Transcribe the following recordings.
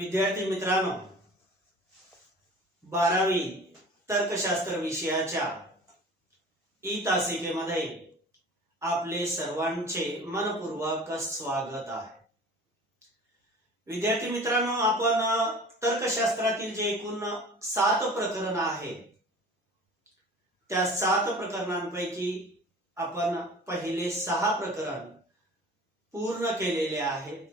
विद्यार्थी मित्रांनो, 12वी तर्कशास्त्र विषयाच्या ई तासिकेमध्ये आपले सर्वांचे मनपूर्वक स्वागत आहे। विद्यार्थी मित्रांनो, आपण तर्कशास्त्रातील जे एकूण 7 प्रकरण आहे त्या 7 प्रकरणांपैकी आपण पहिले 6 प्रकरण पूर्ण केलेले आहेत।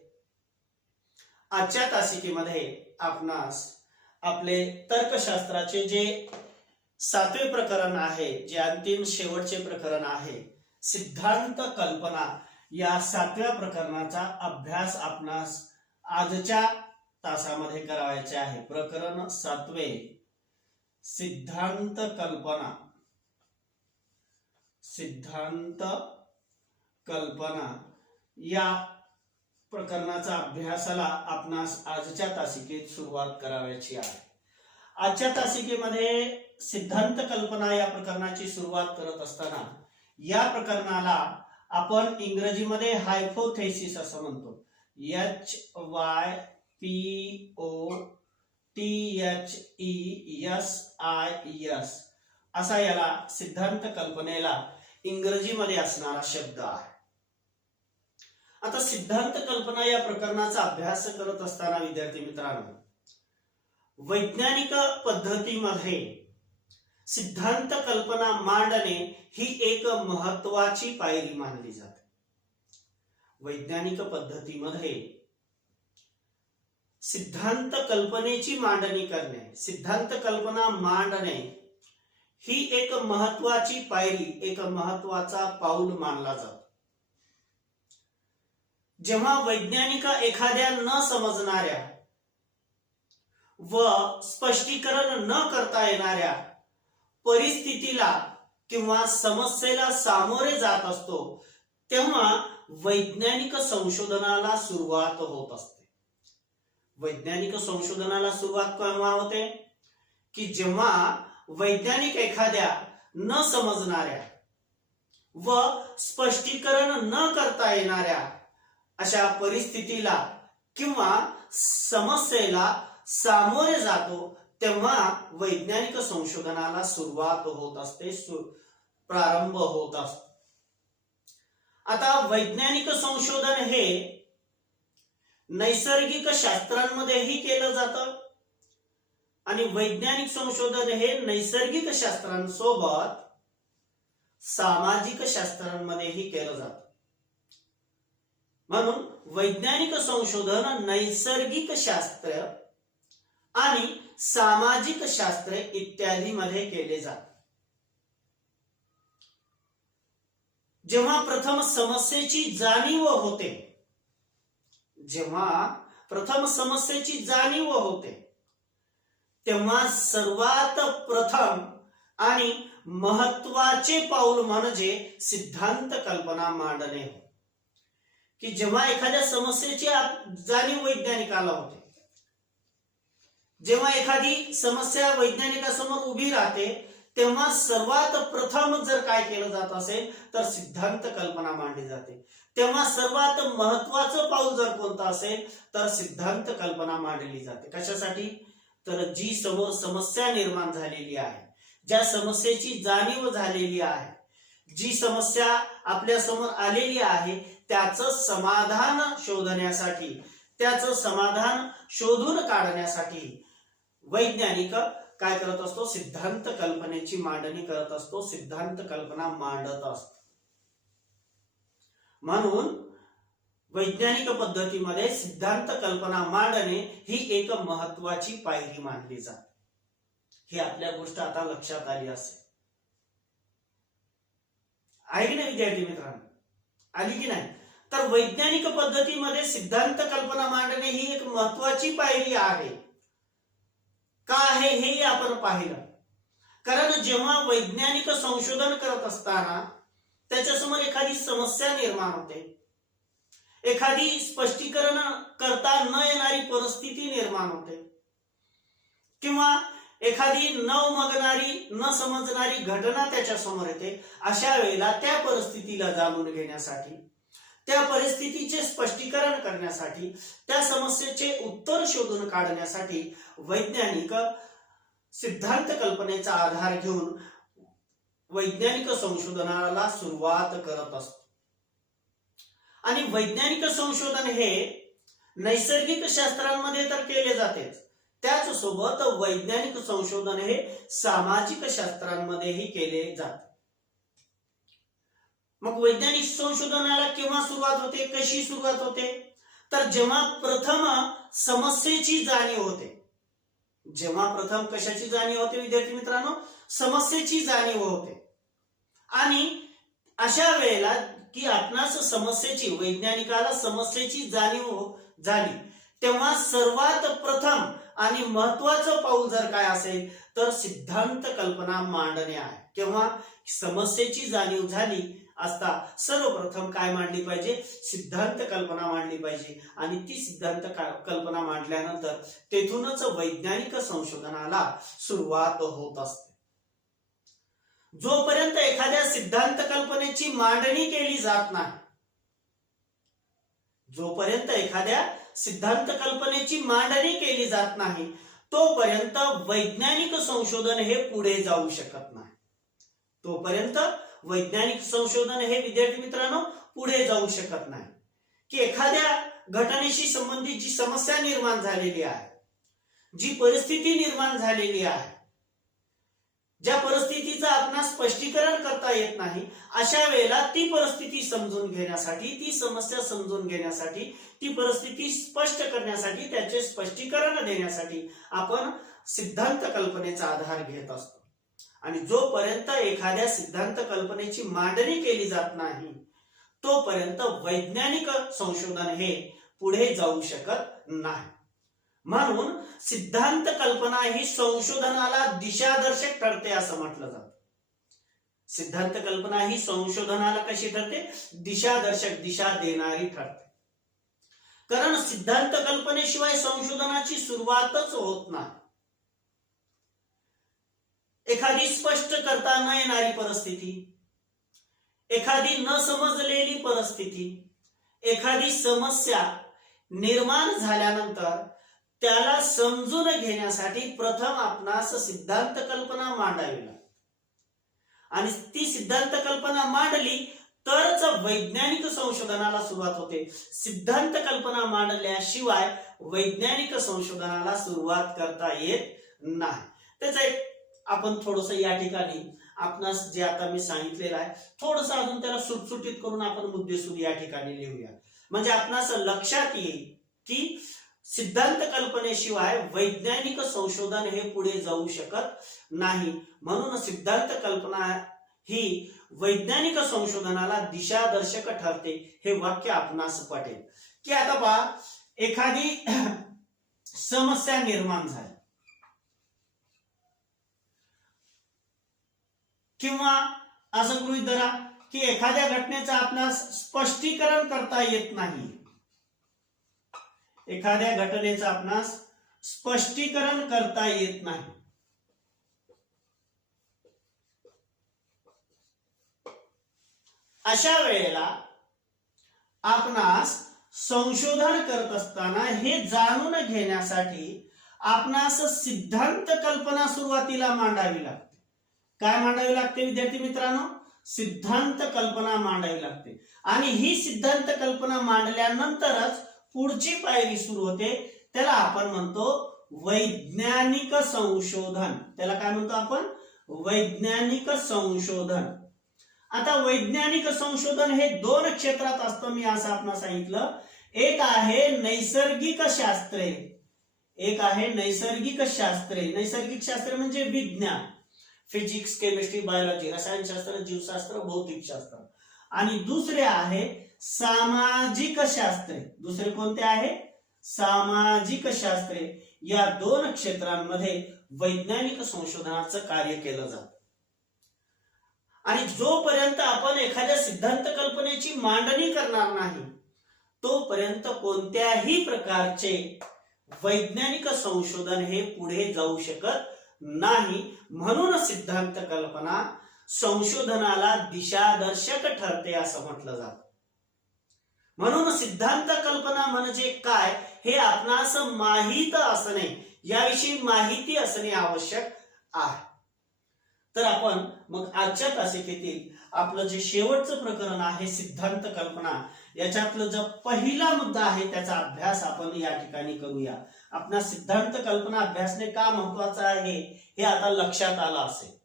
आजच्या तासिकेमध्ये आपणास आपले तर्कशास्त्राचे जे 7वे प्रकरण आहे, जे अंतिम शेवटचे प्रकरण आहे, सिद्धांत कल्पना, या 7व्या प्रकरणाचा अभ्यास आपणास आजच्या तासामध्ये करायचे आहे। प्रकरण 7वे, सिद्धांत कल्पना। सिद्धांत कल्पना या प्रकरणाचा अभ्यासाला आपणास आजच्या तासिकेत सुरुवात करायची आहे। आजच्या तासिकेमध्ये सिद्धांत कल्पना या प्रकरणाची सुरुवात करत असताना या प्रकरणाला आपण इंग्रजीमध्ये हायपोथेसिस असं म्हणतो। HYPOTHESIS असा याला सिद्धांत कल्पनेला इंग्रजीमध्ये असणारा शब्द आहे। आता सिद्धांत कल्पना या प्रकरणाचा अभ्यास करत असताना विद्यार्थी मित्रांनो, वैज्ञानिक पद्धतीमध्ये सिद्धांत कल्पना मांडणे ही एक महत्त्वाची पायरी मानली जाते। वैज्ञानिक पद्धतीमध्ये सिद्धांत कल्पनेची मांडणी करणे, सिद्धांत कल्पना मांडणे ही एक महत्त्वाची पायरी, एक महत्त्वाचा पाऊल मानला जातो। जेव्हा वैज्ञानिक एखाद्या न समजणाऱ्या व स्पष्टीकरण न करता येणाऱ्या परिस्थितीला किंवा समस्येला सामोरे जात असतो, तेव्हा वैज्ञानिक संशोधनाला सुरुवात होत असते। वैज्ञानिक संशोधनाला सुरुवात केव्हा होते? की जेव्हा वैज्ञानिक एखाद्या न समजणाऱ्या व स्पष्टीकरण न करता येणाऱ्या अशा परिस्थितीला किंवा समस्येला सामोरे जातो, तेव्हा वैज्ञानिक संशोधनाला सुरुवात होत असते, प्रारंभ होत असतो। आता वैज्ञानिक संशोधन हे नैसर्गिक शास्त्रांमध्येही केलं जातं आणि वैज्ञानिक संशोधन हे नैसर्गिक शास्त्रांसोबत सामाजिक शास्त्रांमध्येही केलं जातं। म्हणून वैज्ञानिक संशोधन नैसर्गिक शास्त्र आणि सामाजिक शास्त्रे इत्यादी मध्ये केले जाते। जेव्हा प्रथम समस्येची जाणीव होते, जेव्हा प्रथम समस्येची जाणीव होते, तेव्हा सर्वात प्रथम आणि महत्त्वाचे पाऊल म्हणजे सिद्धांत कल्पना मांडणे होय। की जेव्हा एखाद्या समस्येची जाणीव वैज्ञानिकाला होते, जेव्हा एखादी समस्या वैज्ञानिकासमोर उभी राहते, तेव्हा सर्वात प्रथम जर काय केलं जात असेल तर सिद्धांत कल्पना मांडली जाते। तेव्हा सर्वात महत्त्वाचं पाऊल जर कोणतं असेल तर सिद्धांत कल्पना मांडली जाते। कशासाठी? तर जी समोर समस्या निर्माण झालेली आहे, ज्या समस्येची जाणीव झालेली आहे, जी समस्या आपल्या समोर आलेली आहे, त्याचं समाधान शोधण्यासाठी, त्याचं समाधान शोधून काढण्यासाठी वैज्ञानिक काय करत असतो? सिद्धांत कल्पनेची मांडणी करत असतो, सिद्धांत कल्पना मांडत असतो। म्हणून वैज्ञानिक पद्धतीमध्ये सिद्धांत कल्पना मांडणे ही एक महत्त्वाची पायरी मानली जाते। ही आपल्या गोष्ट आता लक्षात आली असेल, आहे की नाही विद्यार्थी मित्रांनो? आली की नाही? तर वैज्ञानिक पद्धतीमध्ये सिद्धांत कल्पना मांडणे ही एक महत्त्वाची पायरी आहे। का आहे हे आपण पाहिलं, कारण जेव्हा वैज्ञानिक संशोधन करत असताना त्याच्यासमोर एखादी समस्या निर्माण होते, एखादी स्पष्टीकरण करता न येणारी परिस्थिती निर्माण होते, किंवा एखादी न उमगणारी न समजणारी घटना त्याच्या समोर येते, अशा वेळेला त्या परिस्थितीला जाणून घेण्यासाठी, त्या परिस्थितीचे स्पष्टीकरण करण्यासाठी, त्या समस्येचे उत्तर शोधून काढण्यासाठी वैज्ञानिक सिद्धांत कल्पनेचा आधार घेऊन वैज्ञानिक संशोधनाला सुरुवात करत असतो. आणि वैज्ञानिक संशोधन हे नैसर्गिक शास्त्रांमध्ये तर केले जातेच, त्याच सोबत वैज्ञानिक संशोधन हे सामाजिक शास्त्रांमध्येही केले जाते. मग वैज्ञानिक संशोधनाला केव्हा सुरुवात होते, कशी सुरुवात होते, तर जेव्हा प्रथम समस्येची जाणीव होते. जेव्हा प्रथम कशाची जाणीव होते विद्यार्थी मित्रांनो, समस्येची जाणीव होते. आणि अशा वेळेला की आपणास समस्येची, वैज्ञानिकाला समस्येची जाणीव झाली, तेव्हा सर्वात प्रथम आणि महत्वाचं पाऊल जर काय असेल तर सिद्धांत कल्पना मांडणे आहे. केव्हा समस्येची जाणीव झाली असता सर्वप्रथम काय मांडली पाहिजे, सिद्धांत कल्पना मांडली पाहिजे. आणि ती सिद्धांत कल्पना मांडल्यानंतर तेथूनच वैज्ञानिक संशोधनाला सुरुवात होत असते. जोपर्यंत एखाद्या सिद्धांत कल्पनेची मांडणी केली जात नाही, जोपर्यंत एखाद्या सिद्धांत कल्पनेची मांडणी केली जात नाही, तोपर्यंत वैज्ञानिक संशोधन हे पुढे जाऊ शकत नाही. तोपर्यंत वैज्ञानिक संशोधन हे विद्यार्थी मित्रांनो पुढे जाऊ शकत नाही. की एखाद्या घटनेशी संबंधित जी समस्या निर्माण झालेली आहे, जी परिस्थिती निर्माण झालेली आहे, ज्या परिस्थितीचं आपणास स्पष्टीकरण करता येत नाही, अशा वेळेला ती परिस्थिती समजून घेण्यासाठी, ती समस्या समजून घेण्यासाठी, ती परिस्थिती स्पष्ट करण्यासाठी, त्याचे स्पष्टीकरण देण्यासाठी आपण सिद्धांत कल्पनेचा आधार घेत असतो. आणि जोपर्यंत एखाद्या सिद्धांत कल्पनेची मांडणी केली जात नाही, तोपर्यंत वैज्ञानिक संशोधन हे पुढे जाऊ शकत नाही. म्हणून सिद्धांत कल्पना ही संशोधनाला दिशादर्शक ठरते असं म्हटलं जातं. सिद्धांत कल्पना ही संशोधनाला कशी ठरते, दिशादर्शक, दिशा देणारी ठरते. कारण सिद्धांत कल्पनेशिवाय संशोधनाची सुरुवातच होत नाही. एखादी स्पष्ट करता न येणारी परिस्थिती, एखादी न समजलेली परिस्थिती, एखादी समस्या निर्माण झाल्यानंतर त्याला समजून घेण्यासाठी प्रथम आपणास सिद्धांत कल्पना मांडावी लागते. आणि ती सिद्धांत कल्पना मांडली तरच वैज्ञानिक संशोधनाला सुरुवात होते. सिद्धांत कल्पना मांडल्याशिवाय वैज्ञानिक संशोधनाला सुरुवात करता येत नाही. त्याचा एक आपण थोडस या ठिकाणी आपणास जे आता मी सांगितलेलं आहे थोडस अजून त्याला सुटसुटीत करून आपण मुद्देसूद या ठिकाणी लिहूया. म्हणजे आपणास लक्षात येईल की सिद्धांत कल्पनेशिवाय वैज्ञानिक संशोधन हे पुढे जाऊ शकत नाही. म्हणून सिद्धांत कल्पना ही वैज्ञानिक संशोधनाला दिशादर्शक ठरते. हे वाक्य आपणास पटेल. की आता पहा, एखादी समस्या निर्माण झाली किंवा असं गृहीत धरा की एखाद्या घटनेचं आपणास स्पष्टीकरण करता येत नाही, एखाद्या घटनेचं आपणास स्पष्टीकरण करता येत नाही. अशा वेळेला आपणास संशोधन करत असताना हे जाणून घेण्यासाठी आपणास सिद्धांत कल्पना सुरुवातीला मांडावी लागते. काय मांडावी लागते विद्यार्थी मित्रांनो? सिद्धांत कल्पना मांडावी लागते. आणि ही सिद्धांत कल्पना मांडल्यानंतरच पुढची पायरी सुरू होते. त्याला आपण म्हणतो वैज्ञानिक संशोधन. त्याला काय म्हणतो आपण? वैज्ञानिक संशोधन. आता वैज्ञानिक संशोधन हे दोन क्षेत्रात असतं. मी असं आपणास सांगितलं. एक आहे नैसर्गिक शास्त्रे, एक आहे नैसर्गिक शास्त्रे. नैसर्गिक शास्त्र म्हणजे विज्ञान, फिजिक्स, केमिस्ट्री, बायोलॉजी, रसायनशास्त्र, जीवशास्त्र, भौतिकशास्त्र. आणि दुसरे आहे सामाजिक शास्त्रे. दुसरे कोणते आहे? सामाजिक शास्त्रे. या दोन क्षेत्रांमध्ये वैज्ञानिक संशोधनाचं कार्य केलं जातं. आणि जोपर्यंत आपण एखाद्या सिद्धांत कल्पनेची मांडणी करणार नाही तोपर्यंत कोणत्याही प्रकारचे वैज्ञानिक संशोधन हे पुढे जाऊ शकत नाही. म्हणून सिद्धांत कल्पना संशोधनाला दिशादर्शक ठरते असं म्हटलं जातं. म्हणून सिद्धांत कल्पना म्हणजे काय हे आपणास माहित असणे, याविषयी माहिती असणे आवश्यक आहे. तर आपण मग आजच्या तासिकेतील आपलं जे शेवटचं प्रकरण आहे सिद्धांत कल्पना, याच्यातलं जो पहिला मुद्दा आहे त्याचा अभ्यास आपण या ठिकाणी करूया. आपला सिद्धांत कल्पना अभ्यासने का महत्वाचा आहे हे आता लक्षात आलं असेल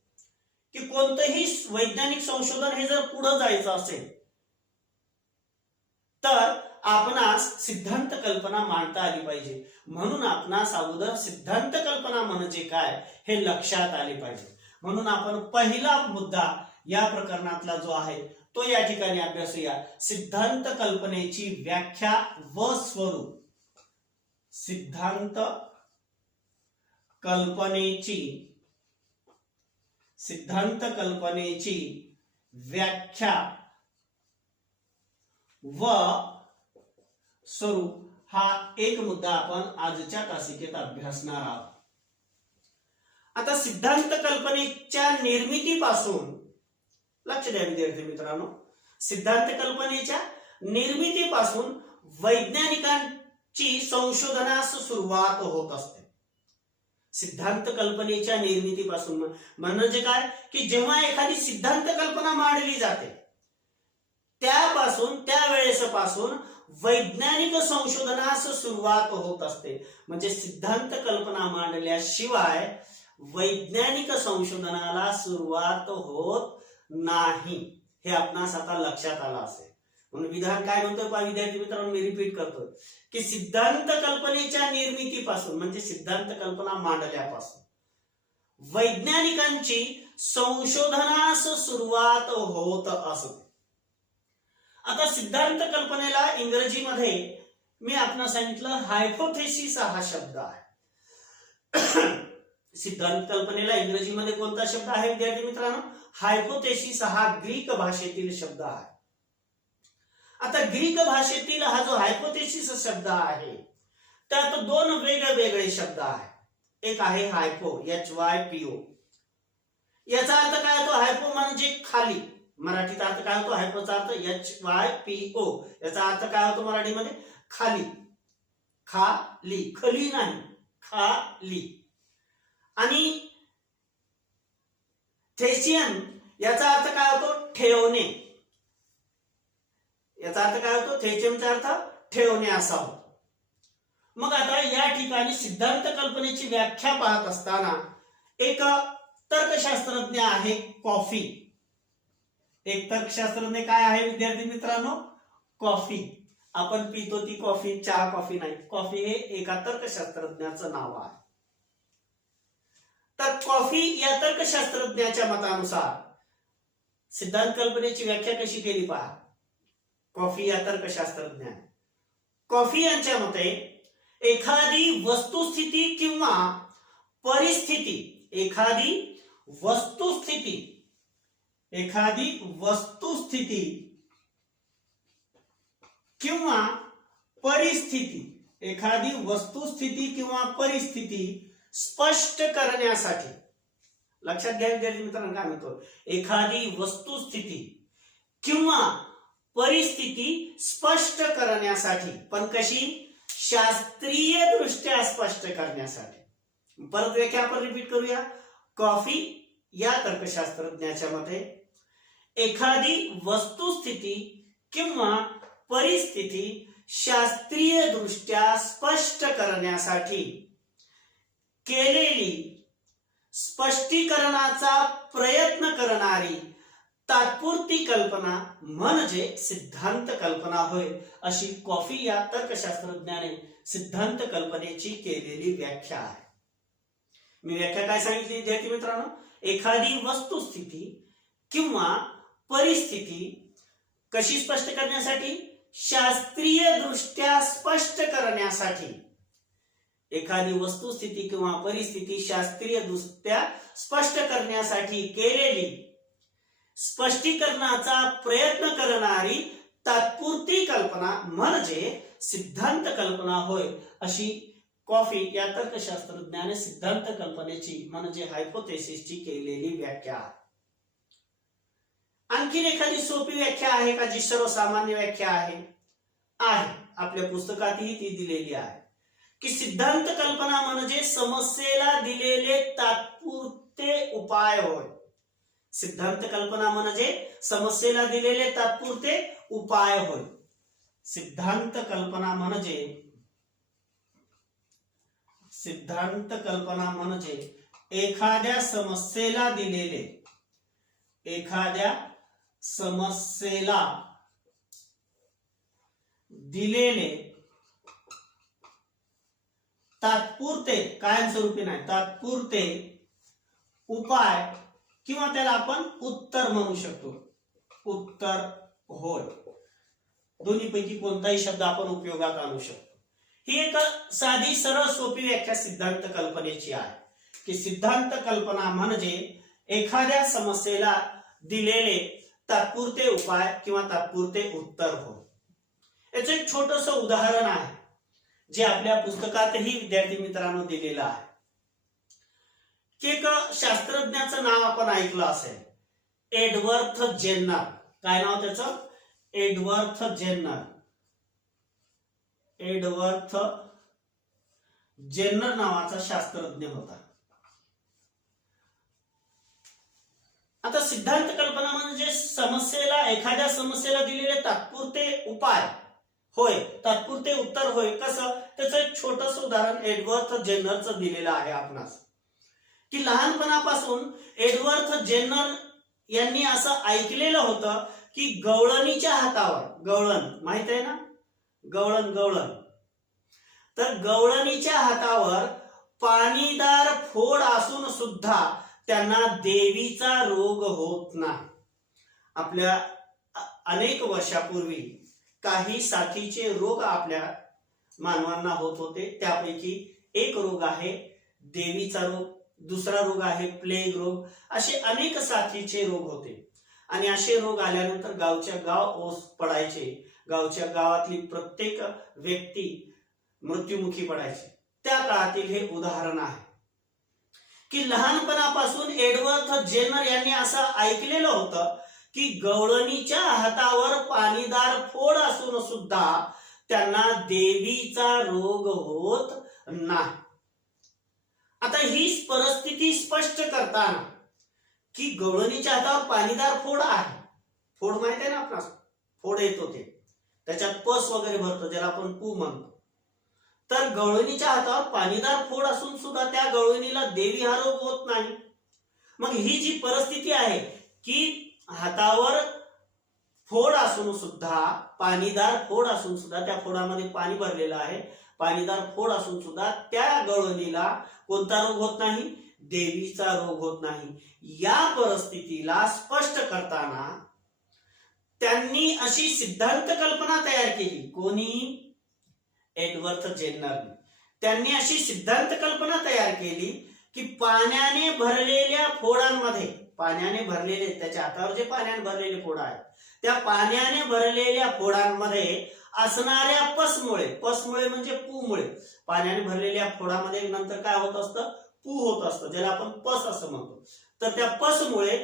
की कोणतंही वैज्ञानिक संशोधन हे जर पुढे जायचं असेल तर आपणास सिद्धांत कल्पना मांडता आली पाहिजे. म्हणून आपणास अगोदर सिद्धांत कल्पना म्हणजे काय हे लक्षात आले पाहिजे. म्हणून आपण पहिला मुद्दा या प्रकरणातला जो आहे तो या ठिकाणी अभ्यासूया. सिद्धांत कल्पनेची व्याख्या व स्वरूप. सिद्धांत कल्पनेची व्याख्या व स्वरूप हा एक मुद्दा आपण आजच्या तासिकेत अभ्यासणार आहोत. आता सिद्धांत कल्पनेच्या निर्मितीपासून लक्ष द्या विद्यार्थी मित्रांनो, सिद्धांत कल्पनेच्या निर्मितीपासून वैज्ञानिकांची संशोधनास सुरुवात होत असते. सिद्धांत कल्पनेच्या निर्मितीपासून म्हणजे काय की जेव्हा एखादी सिद्धांत कल्पना मांडली जाते त्यापासून त्यावेळेसपासून वैज्ञानिक संशोधनास सुरुवात होत असते. म्हणजे सिद्धांत कल्पना मांडल्याशिवाय वैज्ञानिक संशोधनाला सुरुवात होत नाही, हे आपणास आता लक्षात आलं असेल. म्हणून विधान काय म्हणतोय पहा विद्यार्थी मित्रांनो, मी रिपीट करतो की सिद्धांत कल्पनेच्या निर्मितीपासून म्हणजे सिद्धांत कल्पना मांडल्यापासून वैज्ञानिकांची संशोधनास सुरुवात होत असते. आता सिद्धांत कल्पनेला इंग्रजीमध्ये मी आपणास सांगितलं हायपोथेसिस हा शब्द आहे. सिद्धांत कल्पनेला इंग्रजीमध्ये कोणता शब्द आहे विद्यार्थी मित्रांनो? हायपोथेसिस हा ग्रीक भाषेतील शब्द आहे. आता ग्रीक भाषेतील हा जो हायपोथेसिस शब्द आहे त्यात दोन वेगवेगळे शब्द आहेत. एक आहे हायपो, HYPO. याचा अर्थ काय होतो? हायपो म्हणजे खाली. मराठीत अर्थ काय होतो हायपोचा अर्थ? HYPO. याचा अर्थ काय होतो मराठीमध्ये? खाली. खाली, खली नाही, खाली. आणि थेसियन याचा अर्थ काय होतो? ठेवणे. याचा अर्थ काय होतो? थेसियनचा अर्थ ठेवणे असा होतो. मग आता या ठिकाणी सिद्धांत कल्पनेची व्याख्या पाहत असताना एक तर्कशास्त्रज्ञ आहे कॉफी. एक तर्कशास्त्रज्ञ काय आहे विद्यार्थी मित्रांनो? कॉफी. आपण पितो ती कॉफी, चहा कॉफी नाही. कॉफी हे एका तर्कशास्त्रज्ञाचं नाव आहे. तर कॉफी या तर्कशास्त्रज्ञाच्या मतानुसार सिद्धांत कल्पनेची व्याख्या कशी केली पहा. कॉफी या तर्कशास्त्रज्ञ, कॉफी यांच्या मते एखादी वस्तुस्थिती किंवा परिस्थिती, एखादी वस्तुस्थिती किंवा परिस्थिती स्पष्ट करण्यासाठी. लक्षात घ्या विद्यार्थी मित्रांनो काय म्हणतो? एखादी वस्तुस्थिती किंवा परिस्थिती स्पष्ट करण्यासाठी. पण कशी? शास्त्रीय दृष्ट्या स्पष्ट करण्यासाठी. परत व्याख्या आपण रिपीट करूया. कॉफी या तर्कशास्त्रज्ञाच्या मते एखादी वस्तुस्थिती किंवा परिस्थिती शास्त्रीय दृष्ट्या स्पष्ट करण्यासाठी केलेली स्पष्टीकरणाचा प्रयत्न करणारी तात्पुरती कल्पना म्हणजे सिद्धांत कल्पना होय, अशी कॉफी या तर्कशास्त्रज्ञाने सिद्धांत कल्पनेची केलेली व्याख्या आहे. मी व्याख्या काय सांगितली विद्यार्थी मित्रांनो? एखादी वस्तुस्थिती किंवा परिस्थिती कशी स्पष्ट करण्यासाठी? शास्त्रीय दृष्ट्या स्पष्ट करण्यासाठी. एखादी वस्तुस्थिती किंवा परिस्थिती शास्त्रीय दृष्ट्या स्पष्ट करण्यासाठी केलेली स्पष्टीकरणाचा प्रयत्न करणारी तात्पुरती कल्पना म्हणजे सिद्धांत कल्पना होय, अशी कॉफी या तर्कशास्त्रज्ञाने सिद्धांत कल्पनेची म्हणजे हायपोथेसिसची केलेली व्याख्या. आणखीन एखादी सोपी व्याख्या आहे का जी सर्वसामान्य व्याख्या आहे? आहे, आपल्या पुस्तकातही ती दिलेली आहे की सिद्धांत कल्पना म्हणजे समस्येला दिलेले तात्पुरते उपाय होय. सिद्धांत कल्पना म्हणजे समस्येला दिलेले तात्पुरते उपाय होय. सिद्धांत कल्पना म्हणजे एखाद्या समस्येला दिलेले तात्पुरते, कायमस्वरूपी नाही, तात्पुरते उपाय किंवा त्याला आपण उत्तर म्हणू शकतो. उत्तर होय. दोन्हीपैकी कोणताही शब्द आपण उपयोगात आणू शकतो. ही एक साधी सरळ सोपी व्याख्या सिद्धांत कल्पनेची आहे की सिद्धांत कल्पना म्हणजे एखाद्या समस्येला दिलेले तात्पुरते उपाय किंवा तात्पुरते उत्तर होय. याचं एक छोटस उदाहरण आहे जे आपल्या पुस्तकातही विद्यार्थी मित्रांनो दिलेलं आहे की एक शास्त्रज्ञाचं नाव आपण ऐकलं असेल, एडवर्थ जेन्नर. काय नाव त्याचं? एडवर्थ जेन्नर नावाचा शास्त्रज्ञ होता. आता सिद्धांत कल्पना म्हणजे एखाद्या समस्येला दिलेले तात्पुरते उपाय होय, तात्पुरते उत्तर होय. कसं? त्याचं एक छोटस उदाहरण एडवर्थ जेन्नरचं दिलेलं आहे आपणास की लहानपणापासून एडवर्थ जेन्नर यांनी असं ऐकलेलं होतं की गवळणीच्या हातावर, गवळण माहित आहे ना, गवळण, तर गवळणीच्या हातावर पाणीदार फोड असून सुद्धा त्यांना देवीचा रोग होत नाही. आपल्या अनेक वर्षापूर्वी काही साथीचे रोग आपल्या मानवांना होत होते. त्यापैकी एक रोग आहे देवीचा रोग, दुसरा रोग आहे प्लेग रोग. असे अनेक साथीचे रोग होते आणि असे रोग आल्यानंतर गावच्या गाव ओस पडायचे. गावच्या गावातली प्रत्येक व्यक्ती मृत्युमुखी पडायची. त्या काळातील हे उदाहरण आहे की लहानपणापासून एडवर्थ जेन्नर यांनी असं ऐकलेलं होतं की गवळणीच्या हातावर पाणीदार फोड असून सुद्धा त्यांना देवीचा रोग होत नाही. आता ही परिस्थिती स्पष्ट करताना की गवळणीच्या हातावर पाणीदार फोड आहे, फोड माहित आहे ना आपणास, फोड येत होते, त्याच्यात पस वगैरे भरतो ज्याला आपण पू म्हणतो. तर गवळणीच्या हातावर पाणीदार फोड असून सुद्धा त्या गवळणीला देवी हा रोग होत नाही. मग ही जी परिस्थिती आहे की हातावर फोड असून सुद्धा, पाणीदार फोड असून सुद्धा, त्या फोडामध्ये पाणी भरलेलं आहे, पाणीदार फोड असून सुद्धा त्या गवळणीला कोणता रोग होत नाही? देवीचा रोग होत नाही. या परिस्थितीला स्पष्ट करताना त्यांनी अशी सिद्धांत कल्पना तयार केली. कोणी? एडवर्थ जेन्नरने. त्यांनी अशी सिद्धांत कल्पना तयार केली की पाण्याने भरलेल्या फोडांमध्ये, पाण्याने भरलेले, त्याच्या हातावर जे पाण्याने भरलेले फोड आहेत, त्या पाण्याने भरलेल्या फोडांमध्ये असणाऱ्या पसमुळे म्हणजे पूमुळे, पाण्याने भरलेल्या फोडामध्ये नंतर काय होत असतं? पू होत असतं, ज्याला आपण पस असं म्हणतो. तर त्या पसमुळे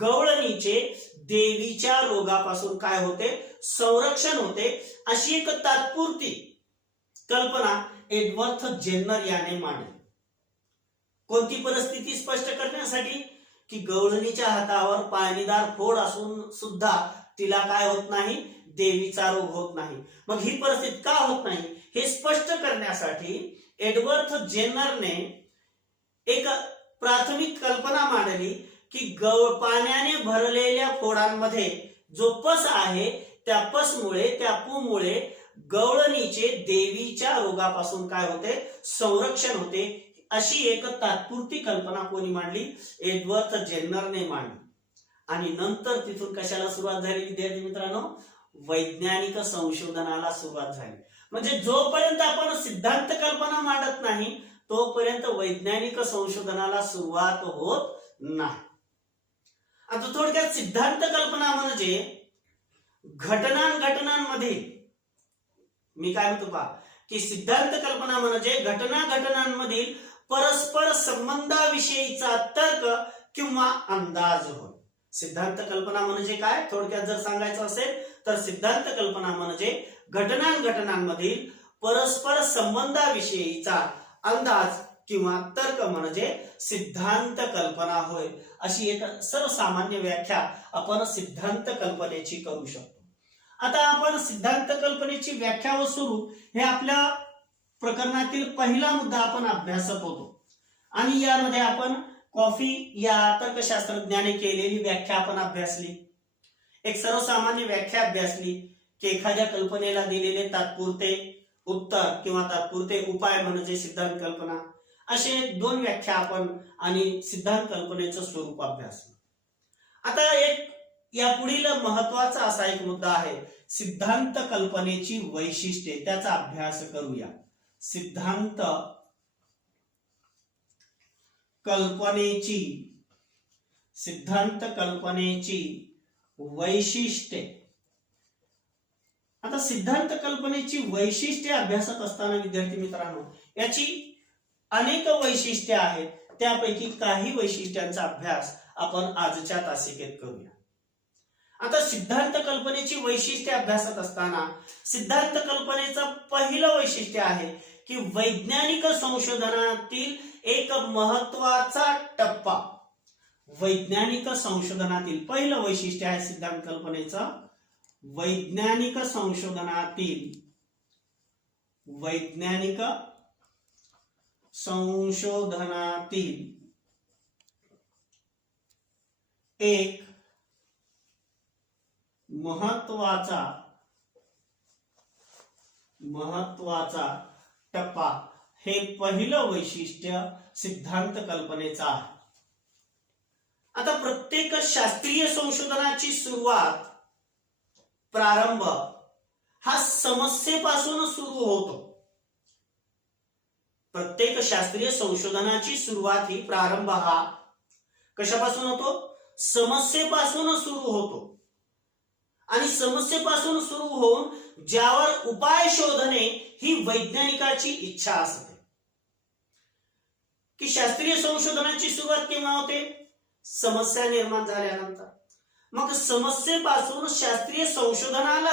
गवळणीचे देवीच्या रोगापासून काय होते? संरक्षण होते. अशी एक तात्पुरती कल्पना एडवर्थ जेन्नर याने मांडली. कोणती परिस्थिती स्पष्ट करण्यासाठी? की गवळणीच्या हातावर पाणीदार फोड असून सुद्धा तिला काय होत नाही? देवीचा रोग होत नाही. मग ही परिस्थिती का होत नाही हे स्पष्ट करण्यासाठी एडवर्थ जेन्नरने एक प्राथमिक कल्पना मांडली की पाण्याने भरलेल्या फोडांमध्ये जो पस आहे त्या पसमुळे, त्या पूमुळे गवळणीचे देवीच्या रोगापासून काय होते? संरक्षण होते. अशी एक तात्पुरती कल्पना कोणी मांडली? एडवर्थ जेन्नरने मांडली. आणि नंतर तिथून कशाला सुरुवात झाली विद्यार्थी मित्रांनो? वैज्ञानिक संशोधनाला सुरुवात झाली. म्हणजे जोपर्यंत आपण सिद्धांत कल्पना मांडत नाही तोपर्यंत वैज्ञानिक संशोधनाला सुरुवात होत नाही. आता थोडक्यात सिद्धांत कल्पना म्हणजे घटनांमध्ये, मी काय म्हणतो पहा, की सिद्धांत कल्पना म्हणजे घटनांमधील परस्पर संबंधाविषयीचा तर्क किंवा अंदाज होय. सिद्धांत कल्पना म्हणजे काय? थोडक्यात जर सांगायचं असेल तर सिद्धांत कल्पना म्हणजे घटनांमधील परस्पर संबंधाविषयीचा अंदाज किंवा तर्क म्हणजे सिद्धांत कल्पना होय. अशी एक सर्वसामान्य व्याख्या आपण सिद्धांत कल्पनेची करू शकतो. आता आपण सिद्धांत कल्पनेची व्याख्या व स्वरूप हे आपल्या प्रकरणातील पहिला मुद्दा आपण अभ्यासत होतो आणि यामध्ये आपण कॉफी या तर्कशास्त्रज्ञाने केलेली व्याख्या आपण अभ्यासली. एक सर्वसामान्य व्याख्या अभ्यासली की एखाद्या कल्पनेला दिलेले तात्पुरते उत्तर किंवा तात्पुरते उपाय म्हणजे सिद्धांत कल्पना, असे दोन व्याख्या आपण आणि सिद्धांत कल्पनेचं स्वरूप अभ्यासलं. आता एक यापुढील महत्वाचा असा एक मुद्दा आहे, सिद्धांत कल्पनेची वैशिष्ट्ये, त्याचा अभ्यास करूया. सिद्धांत कल्पनेची वैशिष्ट्ये. आता सिद्धांत कल्पनेची वैशिष्ट्ये अभ्यासत असताना विद्यार्थी मित्रांनो, याची अनेक वैशिष्ट्ये आहेत. त्यापैकी काही वैशिष्ट्यांचा अभ्यास आपण आजच्या तासिकेत करूया. आता सिद्धांत कल्पनेची वैशिष्ट्ये अभ्यासत असताना सिद्धांत कल्पनेचा पहिलं वैशिष्ट्य आहे की वैज्ञानिक संशोधनातील एक महत्वाचा टप्पा. वैज्ञानिक संशोधनातील पहिलं वैशिष्ट्य आहे सिद्धांत कल्पनेचं, वैज्ञानिक संशोधनातील एक महत्वाचा टप्पा. हे पहिलं वैशिष्ट्य सिद्धांत कल्पनेचं आहे. आता प्रत्येक शास्त्रीय संशोधनाची सुरुवात, प्रारंभ हा समस्येपासून सुरू होतो. प्रत्येक शास्त्रीय संशोधनाची सुरुवात ही, प्रारंभ हा कशापासून होतो? समस्येपासून सुरू होतो. आणि समस्येपासून सुरू होऊन ज्यावर उपाय शोधणे ही वैज्ञानिकाची इच्छा असते. की शास्त्रीय संशोधनाची सुरुवात केव्हा होते? समस्या निर्माण झाल्यानंतर. मग समस्येपासून शास्त्रीय संशोधनाला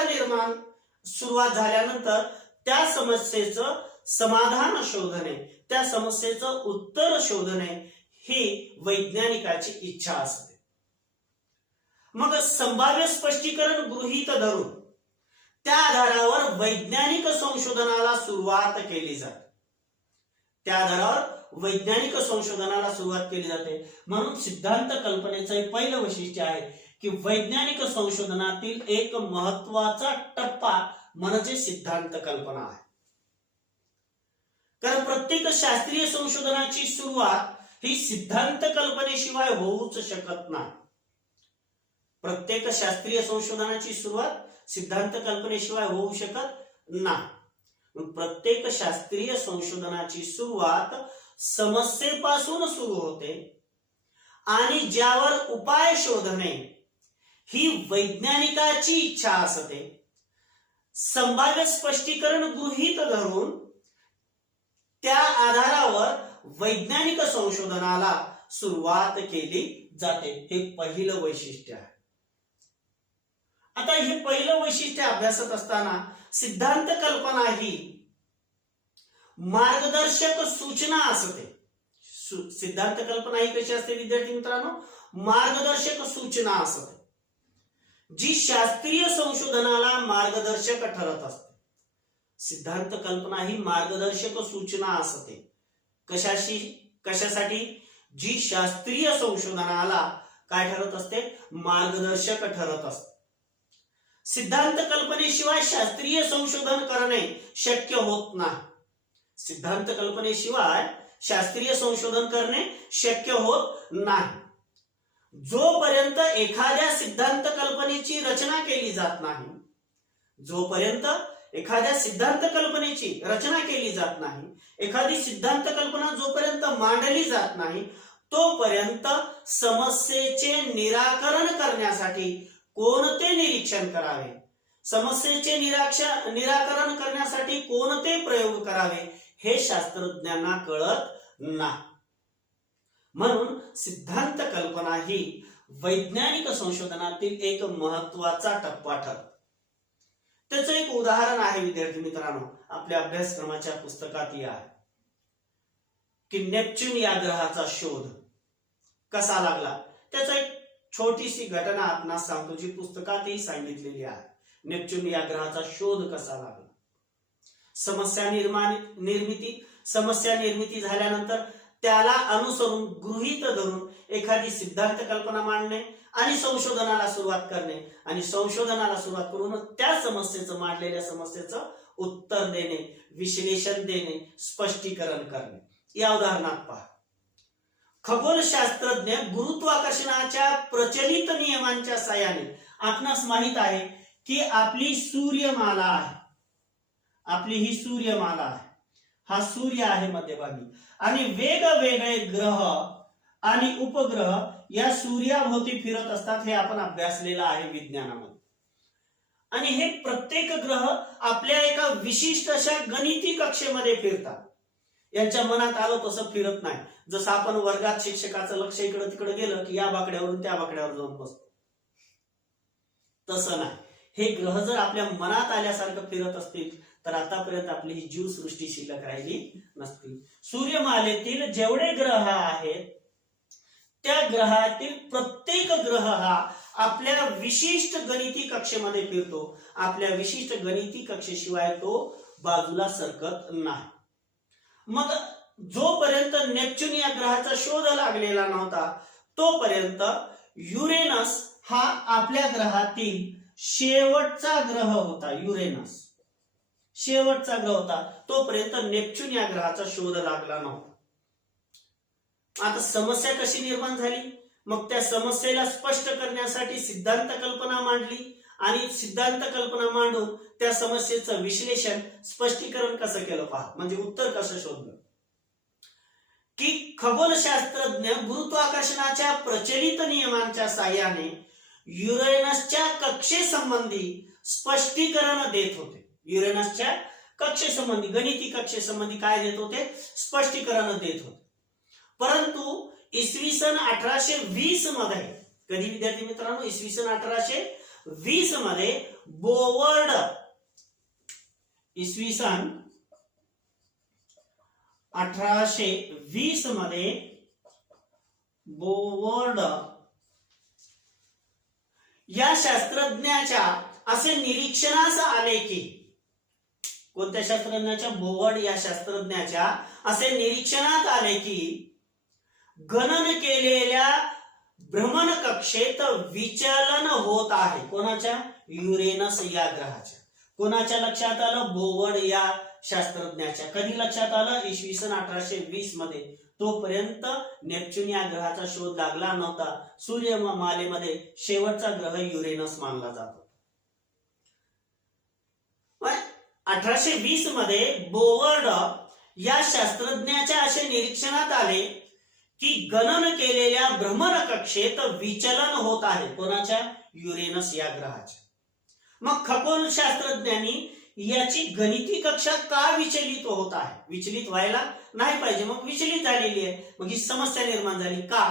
सुरुवात झाल्यानंतर त्या समस्येचं समाधान शोधणे, त्या समस्येचं उत्तर शोधणे ही वैज्ञानिकाची इच्छा असते. मग संभाव्य स्पष्टीकरण गृहीत धरून त्या आधारावर वैज्ञानिक संशोधनाला सुरुवात केली जाते. त्या आधारावर वैज्ञानिक संशोधनाला सुरुवात केली जाते. म्हणून सिद्धांत कल्पनेचं पहिलं वैशिष्ट्य आहे की वैज्ञानिक संशोधनातील एक महत्वाचा टप्पा म्हणजे सिद्धांत कल्पना आहे. कारण प्रत्येक शास्त्रीय संशोधनाची सुरुवात ही सिद्धांत कल्पनेशिवाय होऊच शकत नाही. प्रत्येक शास्त्रीय संशोधनाची सुरुवात सिद्धांत कल्पनेशिवाय होऊ शकत नाही. प्रत्येक शास्त्रीय संशोधनाची सुरुवात समस्येपासून सुरू होते आणि ज्यावर उपाय शोधणे ही वैज्ञानिकाची इच्छा असते. संभाव्य स्पष्टीकरण गृहीत धरून त्या आधारावर वैज्ञानिक संशोधनाला सुरुवात केली जाते. हे पहिलं वैशिष्ट्य आहे. आता हे पहिलं वैशिष्ट्य अभ्यासत असताना सिद्धांत कल्पना ही मार्गदर्शक सूचना असते. सिद्धांत कल्पना ही कशी असते विद्यार्थी मित्रांनो? मार्गदर्शक सूचना असते, जी शास्त्रीय संशोधनाला मार्गदर्शक ठरत असते. सिद्धांत कल्पना ही मार्गदर्शक सूचना असते. कशासाठी? जी शास्त्रीय संशोधनाला काय ठरत असते? मार्गदर्शक ठरत असते. सिद्धांत कल्पनेशिवाय शास्त्रीय संशोधन करणे शक्य होत नाही. सिद्धांत कल्पनेशिवाय शास्त्रीय संशोधन करणे शक्य होत नाही. जोपर्यंत एखाद्या सिद्धांत कल्पनेची रचना केली जात नाही, जोपर्यंत एखाद्या सिद्धांत कल्पनेची रचना केली जात नाही, एखादी सिद्धांत कल्पना जोपर्यंत मांडली जात नाही, तोपर्यंत समस्येचे निराकरण करण्यासाठी कोणते निरीक्षण करावे, समस्येचे निराकरण करण्यासाठी कोणते प्रयोग करावे हे शास्त्रज्ञांना कळत नाही. म्हणून सिद्धांत कल्पना ही वैज्ञानिक संशोधनातील एक महत्वाचा टप्पा ठरतो. त्याचं एक उदाहरण आहे विद्यार्थी मित्रांनो, आपल्या अभ्यासक्रमाच्या पुस्तकात आहे की नेपच्यून या ग्रहाचा शोध कसा लागला. त्याचा एक छोटीशी घटना आपणास सांगतो जी पुस्तकातही सांगितलेली आहे. नेपच्यून या ग्रहाचा शोध कसा लागला. समस्या निर्मिती झाल्यानंतर त्याला अनुसरून गृहीत धरून एखादी सिद्धांत कल्पना मांडणे आणि संशोधनाला सुरुवात करणे आणि संशोधनाला सुरुवात करून त्या समस्येचं, मांडलेल्या समस्येचं उत्तर देणे, विश्लेषण देणे, स्पष्टीकरण करणे. या उदाहरणात पहा, खगोलशास्त्रज्ञ गुरुत्वाकर्षणाच्या प्रचलित नियमांच्या साहाय्याने, आपणास माहित आहे की आपली सूर्यमाला आहे, आपली ही सूर्यमाला आहे, हा सूर्य आहे मध्यभागी आणि वेगवेगळे ग्रह आणि उपग्रह या सूर्याभोवती फिरत असतात. हे आपण अभ्यासलेलं आहे विज्ञानामध्ये. आणि हे प्रत्येक ग्रह आपल्या एका विशिष्ट अशा गणिती कक्षेमध्ये फिरतात. यांच्या मनात आलं तसं फिरत नाही. जसं आपण वर्गात शिक्षकाचं लक्ष इकडं तिकडं गेलं की या बाकड्यावरून त्या बाकड्यावर जाऊन बसतो, तसं नाही. हे ग्रह जर आपल्या मनात आल्यासारखं फिरत असतील तर आतापर्यंत आपली ही जीवसृष्टी शिल्लक राहिली नसती. सूर्यमालेतील जेवढे ग्रह आहेत त्या ग्रहातील प्रत्येक ग्रह हा आपल्या विशिष्ट गणिती कक्षेमध्ये फिरतो. आपल्या विशिष्ट गणिती कक्षेशिवाय तो बाजूला सरकत नाही. मग जोपर्यंत नेपच्यून या ग्रहाचा शोध लागलेला नव्हता तोपर्यंत युरेनस हा आपल्या ग्रहातील शेवटचा ग्रह होता. युरेनस शेवटचा ग्रह होता, तोपर्यंत नेपच्यून या ग्रहाचा शोध लागला नव्हता. आता समस्या कशी निर्माण झाली? मग त्या समस्येला स्पष्ट करण्यासाठी सिद्धांत कल्पना मांडली आणि सिद्धांत कल्पना मांडून त्या समस्येचं विश्लेषण, स्पष्टीकरण कसं केलं पहा, म्हणजे उत्तर कसं शोधलं. की खगोलशास्त्रज्ञ गुरुत्वाकर्षणाच्या प्रचलित नियमांच्या साहाय्याने युरेनसच्या कक्षेसंबंधी स्पष्टीकरण देत होते. युरेनसच्या कक्षेसंबंधी, गणिती कक्षेसंबंधी काय देत होते? स्पष्टीकरण देत होते. परंतु इसवी सन 1820 मध्ये, कधी विद्यार्थी मित्रांनो, इसवी सन 1820 मध्ये बोवर्ड, इसवी सन 1820 मध्ये बोवर्ड या शास्त्रज्ञाच्या असे निरीक्षणास आले की, कोणत्या शास्त्रज्ञाच्या? बोवर्ड या शास्त्रज्ञाच्या असे निरीक्षणात आले की गणन केलेल्या भ्रमण कक्षेत विचलन होत आहे. कोणाच्या? युरेनस या ग्रहाच्या. कोणाच्या लक्षात आलं? बोवर्ड या शास्त्रज्ञाच्या. कधी लक्षात आलं? इसवी सन 1820 मध्ये. तोपर्यंत नेपच्यून या ग्रहाचा शोध लागला नव्हता. सूर्यमालेमध्ये शेवटचा ग्रह युरेनस मानला जातो. 1820 मध्ये बोवर्ड या शास्त्रज्ञाच्या असे निरीक्षणात आले की गणन केलेल्या भ्रमण कक्षेत विचलन होत आहे. कोणाच्या? युरेनस या ग्रहाच्या. मग खगोलशास्त्रज्ञांनी याची गणिती कक्षा का विचलित होत आहे? विचलित व्हायला नाही पाहिजे, मग विचलित झालेली आहे. मग ही समस्या निर्माण झाली. का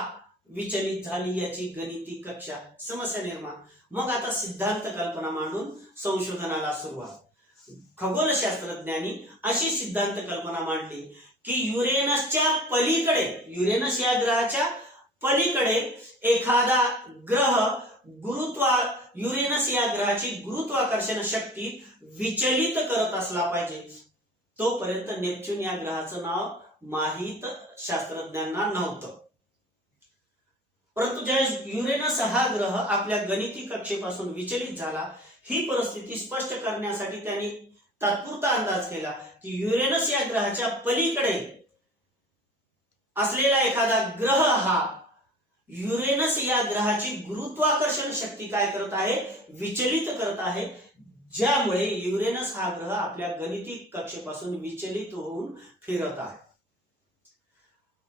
विचलित झाली याची गणिती कक्षा? समस्या निर्माण. मग आता सिद्धांत कल्पना मांडून संशोधनाला सुरुवात. खगोलशास्त्रज्ञांनी अशी सिद्धांत कल्पना मांडली की युरेनसच्या पलीकडे, युरेनस या ग्रहाच्या पलीकडे एखादा ग्रह युरेनस या ग्रहाची गुरुत्वाकर्षण शक्ती विचलित करत असला पाहिजे. तोपर्यंत नेपच्यून या ग्रहाचं नाव माहित शास्त्रज्ञांना नव्हतं. परंतु ज्यावेळेस युरेनस हा ग्रह आपल्या गणिती कक्षेपासून विचलित झाला, ही परिस्थिती स्पष्ट करण्यासाठी त्यांनी तात्पुरता अंदाज केला की युरेनस या ग्रहाच्या पलीकडे असलेला एखादा ग्रह हा युरेनस या ग्रहाची गुरुत्वाकर्षण शक्ती काय करत आहे? विचलित करत आहे. ज्यामुळे युरेनस हा ग्रह आपल्या गणिती कक्षेपासून विचलित होऊन फिरत आहे.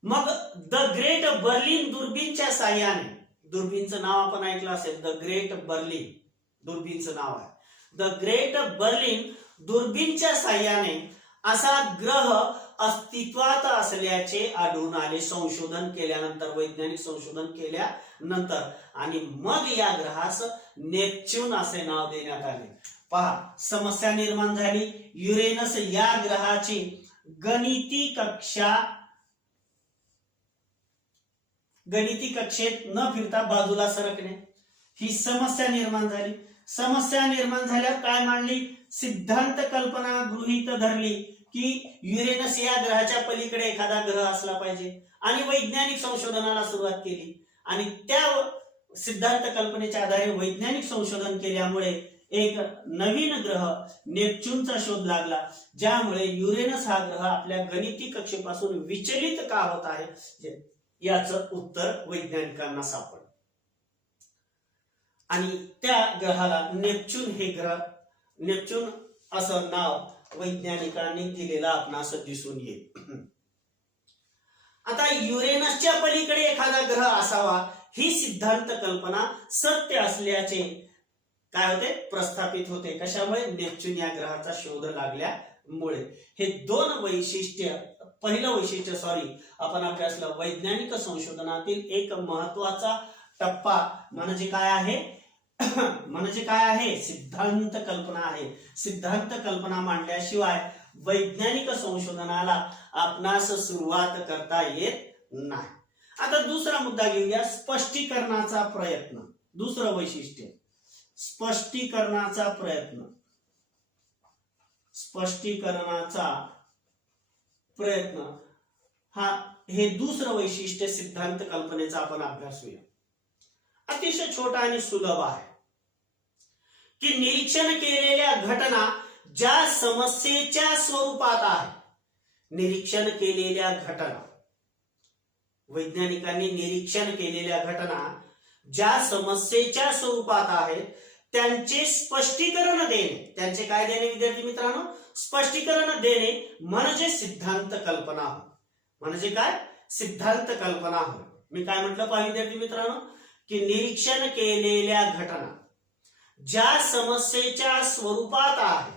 मग द ग्रेट बर्लिन दुर्बीनच्या साहाय्याने, दुर्बीनचं नाव आपण ऐकलं असेल, द ग्रेट बर्लिन दुर्बीनचं नाव आहे. द ग्रेट बर्लिन दुर्बीनच्या साहाय्याने असा ग्रह अस्तित्वात असल्याचे आढळून आले. संशोधन केल्यानंतर, वैज्ञानिक संशोधन केल्यानंतर, आणि मग या ग्रहास नेपच्यून असे नाव देण्यात आले. पहा, समस्या निर्माण झाली. युरेनस या ग्रहाची गणिती कक्षेत न फिरता बाजूला सरकणे, ही समस्या निर्माण झाली. समस्या निर्माण झाल्यावर काय मांडली? सिद्धांत कल्पना गृहीत धरली की युरेनस या ग्रहाच्या पलीकडे एखादा ग्रह असला पाहिजे आणि वैज्ञानिक संशोधनाला सुरुवात केली. आणि त्या सिद्धांत कल्पनेच्या आधारे वैज्ञानिक संशोधन केल्यामुळे एक नवीन ग्रह नेपच्यूनचा शोध लागला, ज्यामुळे युरेनस हा ग्रह आपल्या गणिती कक्षेपासून विचलित का होत आहे याचं उत्तर वैज्ञानिकांना सापडलं. आणि त्या ग्रहाला नेपच्यून असं नाव वैज्ञानिकांनी दिलेलं आपणास दिसून येईल. आता युरेनसच्या पलीकडे एखादा ग्रह असावा ही सिद्धांत कल्पना सत्य असल्याचे काय होते? प्रस्थापित होते. कशामुळे? नेपच्यून या ग्रहाचा शोध लागल्यामुळे. हे दोन वैशिष्ट्य, पहिलं वैशिष्ट्य आपण अभ्यासलं वैज्ञानिक संशोधनातील एक महत्वाचा टप्पा म्हणजे काय आहे? सिद्धांत कल्पना आहे. सिद्धांत कल्पना मांडल्याशिवाय वैज्ञानिक संशोधनाला आपणास सुरुवात करता येत नाही. आता दुसरा मुद्दा घेऊया, स्पष्टीकरणाचा प्रयत्न. दुसरं वैशिष्ट्य स्पष्टीकरणाचा प्रयत्न हे दुसरं वैशिष्ट्य सिद्धांत कल्पनेचा आपण अभ्यासूया. अतिशय छोटा आणि सुलभ आहे की निरीक्षण केलेल्या घटना ज्या समस्येच्या स्वरूपात आहे, निरीक्षण केलेल्या घटना, वैज्ञानिकांनी निरीक्षण केलेल्या घटना ज्या समस्येच्या स्वरूपात आहेत त्यांचे स्पष्टीकरण देणे, त्यांचे काय देणे विद्यार्थी मित्रांनो? स्पष्टीकरण देणे म्हणजे सिद्धांत कल्पना होय. म्हणजे काय? सिद्धांत कल्पना होय. मी काय म्हटलं पहा विद्यार्थी मित्रांनो, की निरीक्षण केलेल्या घटना ज्या समस्येच्या स्वरूपात आहेत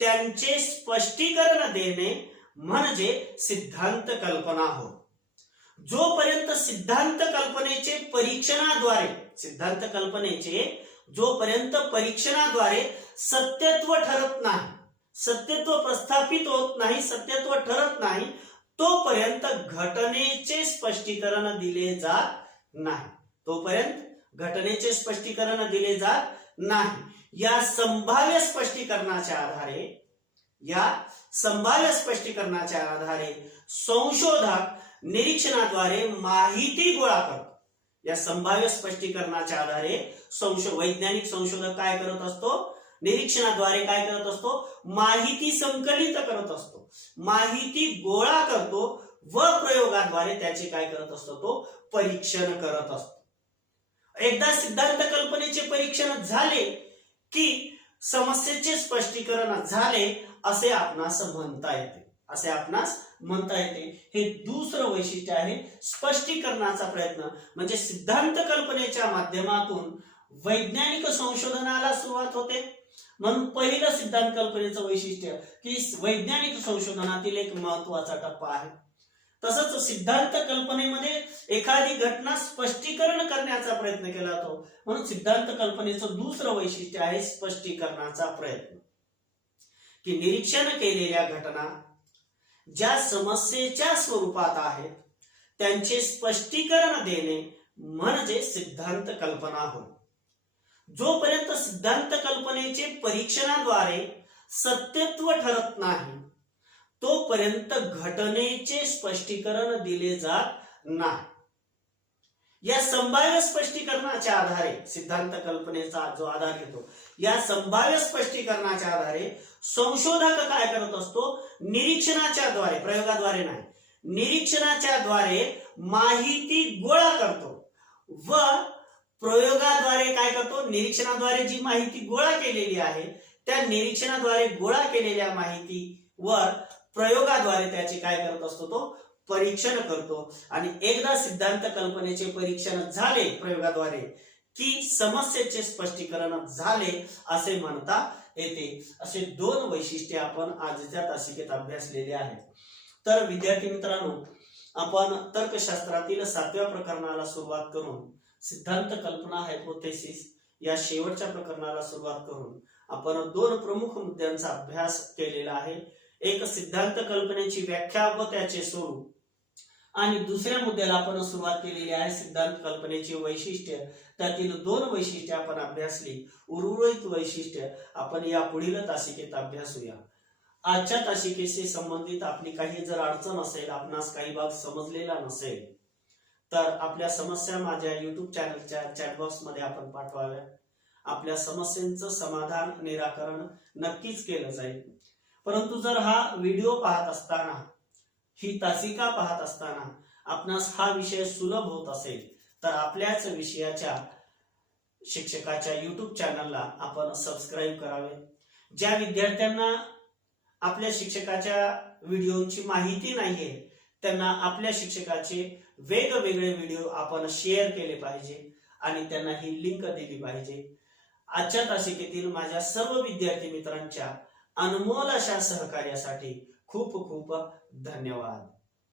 त्यांचे स्पष्टीकरण देणे म्हणजे सिद्धांत कल्पना होय. जोपर्यंत सिद्धांत कल्पनेचे परीक्षणाद्वारे सत्यत्व ठरत नाही, सत्यत्व प्रस्थापित होत नाही, सत्यत्व ठरत नाही, तोपर्यंत घटनेचे स्पष्टीकरण दिले जात नाही. या संभाव्य स्पष्टीकरणाच्या आधारे संशोधक निरीक्षणाद्वारे माहिती गोळा करतो. या संभाव्य स्पष्टीकरणाच्या आधारे वैज्ञानिक संशोधक काय करत असतो? निरीक्षणाद्वारे काय करत असतो? माहिती संकलित करत असतो, माहिती गोळा करतो व प्रयोगाद्वारे त्याचे काय करत असतो? तो परीक्षण करत असतो. एकदा सिद्धांत कल्पनेचे परीक्षण झाले की समस्येचे स्पष्टीकरण झाले असे आपणास म्हणता येते. हे दुसरं वैशिष्ट्य आहे स्पष्टीकरणाचा प्रयत्न. म्हणजे सिद्धांत कल्पनेच्या माध्यमातून वैज्ञानिक संशोधनाला सुरुवात होते. म्हणून पहिलं सिद्धांत कल्पनेचं वैशिष्ट्य की वैज्ञानिक संशोधनातील एक महत्वाचा टप्पा आहे. तसंच सिद्धांत कल्पनेमध्ये एखादी घटना स्पष्टीकरण करण्याचा प्रयत्न केला जातो. म्हणून सिद्धांत कल्पनेचं दुसरं वैशिष्ट्य आहे स्पष्टीकरणाचा प्रयत्न. की निरीक्षण केलेल्या घटना ज्या समस्येच्या स्वरूपात आहेत त्यांचे स्पष्टीकरण देणे म्हणजे सिद्धांत कल्पना होय. जोपर्यंत सिद्धांत कल्पनेचे परीक्षणाद्वारे सत्यत्व ठरत नाही तोपर्यंत घटनेचे स्पष्टीकरण दिले जात नाही. या संभाव्य स्पष्टीकरणाच्या आधारे सिद्धांत कल्पनेचा जो आधार घेतो, या संभाव्य स्पष्टीकरणाच्या आधारे संशोधक काय करत असतो? निरीक्षणाच्या द्वारे, प्रयोगाद्वारे नाही, निरीक्षणाच्या द्वारे माहिती गोळा करतो व प्रयोगाद्वारे काय करतो? निरीक्षणाद्वारे जी माहिती गोळा केलेली आहे त्या निरीक्षणाद्वारे गोळा केलेल्या माहितीवर प्रयोगाद्वारे त्याचे काय करत असतो? तो परीक्षण करतो. आणि एकदा सिद्धांत कल्पनेचे परीक्षण झाले प्रयोगाद्वारे की समस्येचे स्पष्टीकरण झाले असे म्हणता येते. असे दोन वैशिष्ट्ये आपण आजच्या तासिकेत अभ्यासलेले आहेत. तर विद्यार्थी मित्रांनो, आपण तर्कशास्त्रातील 7व्या प्रकरणाला सुरुवात करून सिद्धांत कल्पना हायपोथेसिस या शेवटच्या प्रकरणाला सुरुवात करून आपण दोन प्रमुख मुद्द्यांचा अभ्यास केलेला आहे. एक सिद्धांत कल्पनेची व्याख्या व त्याचे स्वरूप, आणि दुसऱ्या मुद्द्याला आपण सुरुवात केलेली आहे सिद्धांत कल्पनेची वैशिष्ट्य. त्यातील दोन वैशिष्ट्ये आपण अभ्यासली. उर्वरित वैशिष्ट्य आपण या पुढील तासिकेत अभ्यासूया. आजच्या तासिकेशी संबंधित आपली काही जर अडचण असेल, आपणास काही भाग समजलेला नसेल, तर आपल्या समस्या माझ्या युट्यूब चॅनलच्या चॅटबॉक्स मध्ये आपण पाठवाव्या. आपल्या समस्यांचं समाधान निराकरण नक्कीच केलं जाईल. परंतु जर हा व्हिडिओ पाहत असताना, ही तासिका पाहत असताना आपणास हा विषय सुलभ होत असेल, तर आपल्याच विषयाच्या शिक्षकाच्या युट्यूब चॅनलला आपण सबस्क्राईब करावे. ज्या विद्यार्थ्यांना आपल्या शिक्षकाच्या व्हिडिओची माहिती नाहीये, त्यांना आपल्या शिक्षकाचे वेगवेगळे व्हिडिओ आपण शेअर केले पाहिजे आणि त्यांना ही लिंक दिली पाहिजे. आजच्या तासिकेतील माझ्या सर्व विद्यार्थी मित्रांच्या अनमोल अशा सहकार्यासाठी खूप खूप धन्यवाद.